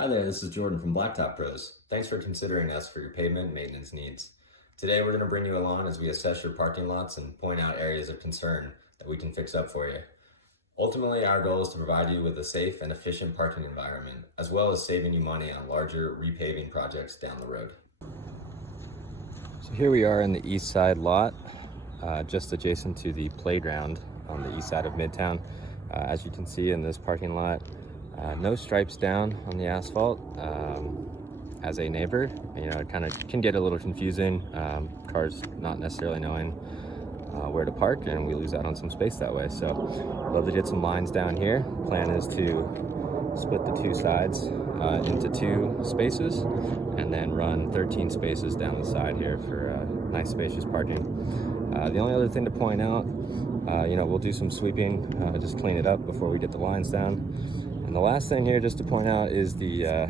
Hi there, this is Jordan from Blacktop Pros. Thanks for considering us for your pavement and maintenance needs. Today we're going to bring you along as we assess your parking lots and point out areas of concern that we can fix up for you. Ultimately, our goal is to provide you with a safe and efficient parking environment, as well as saving you money on larger repaving projects down the road. So here we are in the east side lot, just adjacent to the playground on the east side of Midtown. As you can see in this parking lot, no stripes down on the asphalt. As a neighbor, it kind of can get a little confusing. Cars not necessarily knowing where to park, and we lose out on some space that way. So I'd love to get some lines down here. Plan is to split the two sides into 2 spaces and then run 13 spaces down the side here for nice spacious parking. The only other thing to point out, we'll do some sweeping, just clean it up before we get the lines down. And the last thing here just to point out is the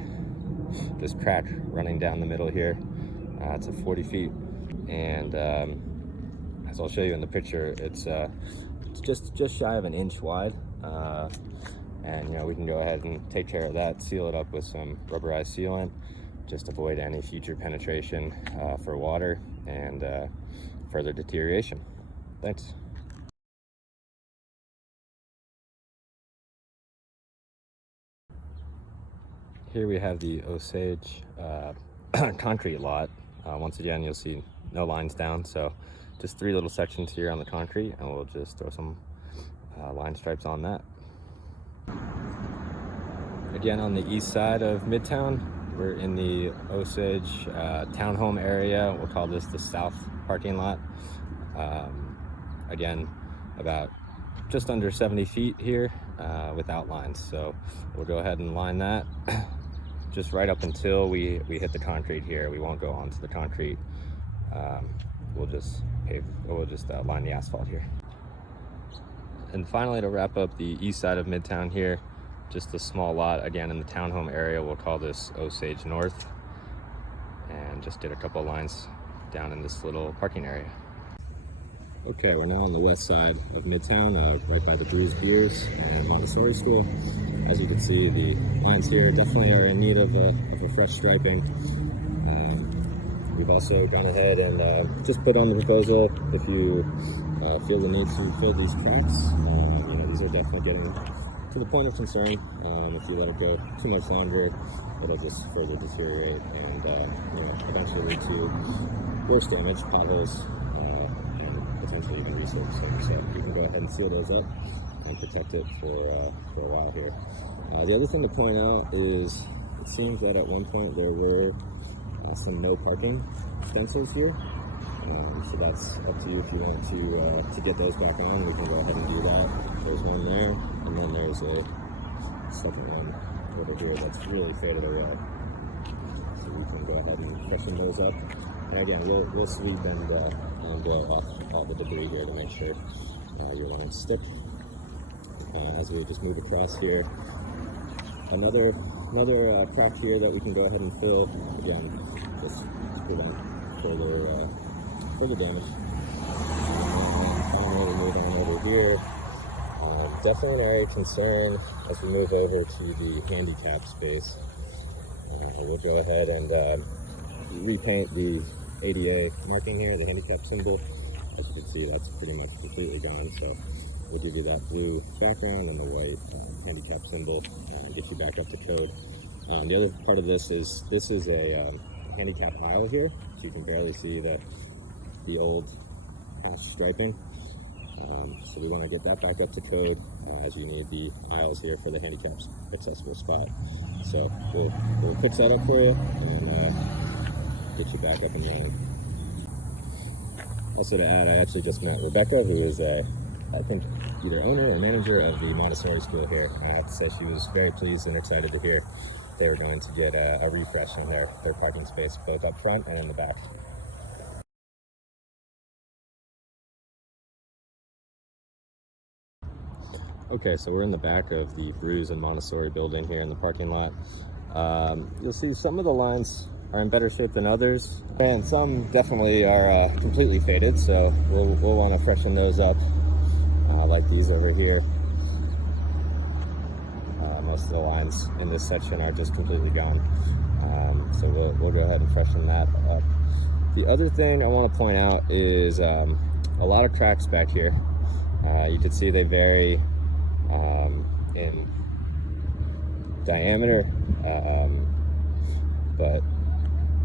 this crack running down the middle here. It's at 40 feet, and as I'll show you in the picture, it's just shy of an inch wide, and we can go ahead and take care of that, seal it up with some rubberized sealant, just avoid any future penetration for water and further deterioration. Thanks. Here we have the Osage concrete lot. Once again, you'll see no lines down, so just 3 little sections here on the concrete, and we'll just throw some line stripes on that. Again, on the east side of Midtown, we're in the Osage townhome area. We'll call this the south parking lot. Again, about just under 70 feet here without lines, so we'll go ahead and line that just right up until we hit the concrete here. We won't go onto the concrete. We'll just line the asphalt here. And finally, to wrap up the east side of Midtown here, just a small lot again in the townhome area. We'll call this Osage North, and just did a couple lines down in this little parking area. Okay, we're now on the west side of Midtown, right by the Brews Beers and Montessori School. As you can see, the lines here definitely are in need of a fresh striping. We've also gone ahead and just put on the proposal, if you feel the need to fill these cracks, these are definitely getting to the point of concern. If you let it go too much longer, it'll just further deteriorate and eventually lead to worse damage, potholes, potentially even resurfacing. So you can go ahead and seal those up and protect it for a while here. The other thing to point out is it seems that at one point there were some no parking stencils here. So that's up to you if you want to get those back on. We can go ahead and do that. There's one there, and then there's a second one over here that's really faded away. So we can go ahead and freshen those up. And again, we'll sweep and off all the debris here to make sure your lines stick. As we just move across here, another crack here that we can go ahead and fill. Again, just to prevent further damage. And finally, we move on over here. Definitely an area of concern as we move over to the handicap space. We'll go ahead and repaint the ADA marking here, the handicap symbol. As you can see, that's pretty much completely gone. So we'll give you that blue background and the white handicap symbol and get you back up to code. The other part of this is a handicap aisle here, so you can barely see the old hatch striping. So we want to get that back up to code, as you need the aisles here for the handicap accessible spot. So we'll fix that up for you and get you back up and running. Also to add, I actually just met Rebecca, who is I think either owner or manager of the Montessori School here. I have to say she was very pleased and excited to hear they were going to get a refresh in their parking space, both up front and in the back. Okay, so we're in the back of the Brews and Montessori building here in the parking lot. You'll see some of the lines are in better shape than others, and some definitely are completely faded, so we'll want to freshen those up, like these over here. most of the lines in this section are just completely gone. So we'll go ahead and freshen that up. The other thing I want to point out is a lot of cracks back here. You can see they vary in diameter, but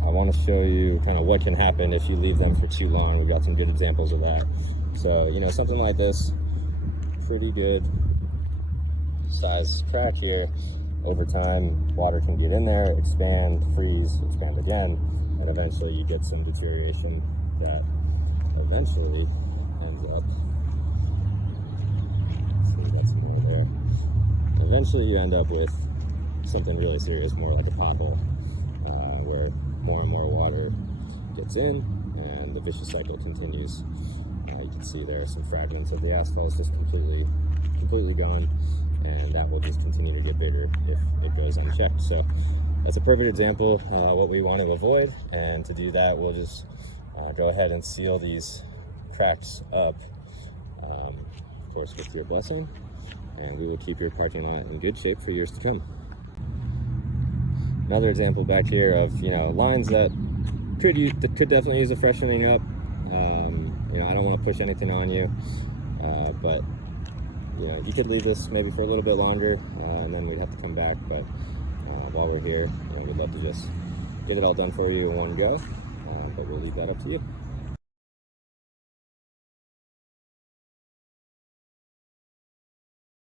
I want to show you kind of what can happen if you leave them for too long. We've got some good examples of that. So, you know, something like this, pretty good size crack here. Over time, water can get in there, expand, freeze, expand again, and eventually you get some deterioration that eventually ends up, so we got some more there. Eventually you end up with something really serious, more like a pothole, where more and more water gets in and the vicious cycle continues. You can see there are some fragments of the asphalt is just completely gone, and that will just continue to get bigger if it goes unchecked. So that's a perfect example what we want to avoid, and to do that we'll just go ahead and seal these cracks up, of course with your blessing, and we will keep your parking lot in good shape for years to come. Another example back here of, you know, lines that could definitely use a freshening up. You know, I don't want to push anything on you, but you know, you could leave this maybe for a little bit longer, and then we'd have to come back. But while we're here, you know, we'd love to just get it all done for you in one go. But we'll leave that up to you.